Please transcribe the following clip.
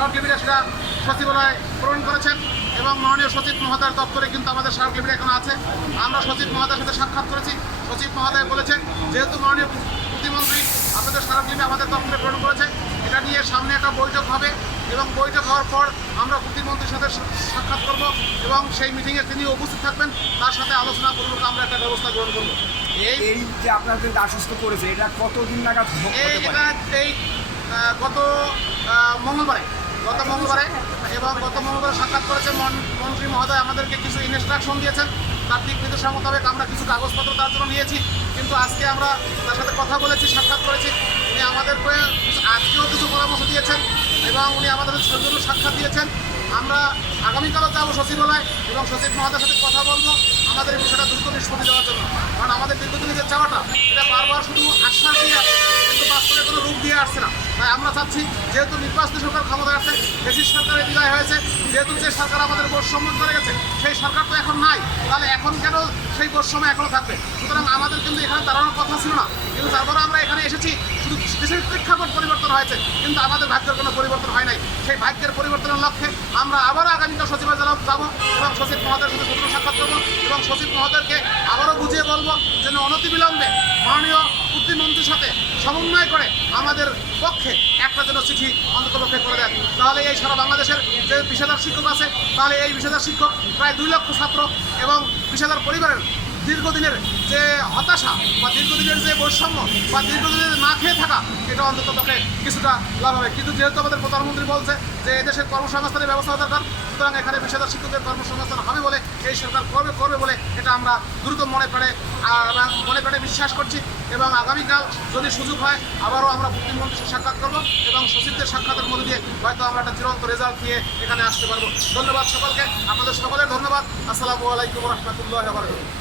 স্মারকলিপিটা সেটা সচিবালয় প্রেরণ করেছেন এবং মাননীয় সচিব মহোদয়ের দপ্তরে কিন্তু আমাদের স্মারকলিপিটা এখন আছে। আমরা সচিব মহোদয়ের সাথে সাক্ষাৎ করেছি। সচিব মহোদয় বলেছেন যেহেতু মাননীয় প্রতিমন্ত্রী আপনাদের স্মারকলিপি আমাদের দপ্তরে প্রেরণ করেছে, এটা নিয়ে সামনে একটা বৈঠক হবে এবং বৈঠক হওয়ার পর আমরা প্রতিমন্ত্রীর সাথে সাক্ষাৎ করব এবং সেই মিটিংয়ে তিনি উপস্থিত থাকবেন, তার সাথে আলোচনা করব, আমরা একটা ব্যবস্থা গ্রহণ করব। এই যে আপনাদের আশ্বস্ত করেছে এটা কতদিন নাগাদ গত মঙ্গলবারে এবং গত মঙ্গলবারে সাক্ষাৎ করেছেন মন্ত্রী মহোদয় আমাদেরকে কিছু ইনস্ট্রাকশন দিয়েছেন। তার দিক নির্দেশনা মোতাবেক আমরা কিছু কাগজপত্র তার জন্য নিয়েছি, কিন্তু আজকে আমরা তার সাথে কথা বলেছি, সাক্ষাৎ করেছি। উনি আমাদেরকে আজকেও কিছু পরামর্শ দিয়েছেন এবং উনি আমাদের জন্য সাক্ষাৎ দিয়েছেন। আমরা আগামীকালও যাবো সচিবালয় এবং সচিব মহোদয়ের সাথে কথা বলবো আমাদের এই বিষয়টা দ্রুত নিষ্পত্তি দেওয়ার জন্য। কারণ আমাদের দীর্ঘদিনের যে চাওয়াটা এটা বারবার শুধু আশ্বাস দিয়ে কিন্তু বাস্তবে কোনো রূপ দিয়ে আসছে না। তাই আমরা চাচ্ছি যেহেতু নির্বাচিত সরকার ক্ষমতায় আসছে, দেশের সরকারের বিদায় হয়েছে, যেহেতু যে সরকার আমাদের বৈষম্য করে গেছে সেই সরকার তো এখন নাই, তাহলে এখন কেন সেই বৈষম্য এখনও থাকবে? সুতরাং আমাদের কিন্তু এখানে দাঁড়ানোর কথা ছিল না, কিন্তু তারপরে আমরা এখানে এসেছি। শুধু দেশের প্রেক্ষাপট পরিবর্তন হয়েছে কিন্তু আমাদের ভাগ্যের কোনো পরিবর্তন হয় নাই। সেই ভাগ্যের পরিবর্তনের লক্ষ্যে আমরা আবারও আগামীকাল সচিবালয় যাবো এবং সচিব মহোদয়ের সাথে সূত্র সাক্ষাৎ করবো এবং সচিব মহোদয়কে আবারও বুঝিয়ে বলবো যেন অনতিবিলম্বে মাননীয় প্রতিমন্ত্রীর সাথে সমন্বয় করে আমাদের পক্ষে একটা যেন চিঠি অন্ততপক্ষে করে দেন। তাহলে এই সারা বাংলাদেশের যে 20,000 শিক্ষক আছে, তাহলে এই 20,000 শিক্ষক প্রায় 2 লক্ষ ছাত্র এবং 20,000 পরিবারের দীর্ঘদিনের যে হতাশা বা দীর্ঘদিনের যে বৈষম্য বা দীর্ঘদিনের না খেয়ে থাকা, এটা অন্ততপক্ষে কিছুটা লাভ হবে। কিন্তু যেহেতু আমাদের প্রধানমন্ত্রী বলছে যে এদেশের কর্মসংস্থানের ব্যবস্থা দরকার, সুতরাং এখানে 20,000 শিক্ষকদের কর্মসংস্থান হবে বলে এই সরকার করবে বলে এটা আমরা দ্রুত মনে প্রাণে বিশ্বাস করছি। এবং আগামীকাল যদি সুযোগ হয় আবারও আমরা প্রতিমন্ত্রীর সাথে সাক্ষাৎ করবো এবং সচিবদের সাক্ষাতের মধ্যে দিয়ে হয়তো আমরা একটা চিরন্ত রেজাল্ট নিয়ে এখানে আসতে পারবো। ধন্যবাদ সকলকে, আপনাদের সকলের ধন্যবাদ। আসসালামু আলাইকুম রহমতুল্লাহ।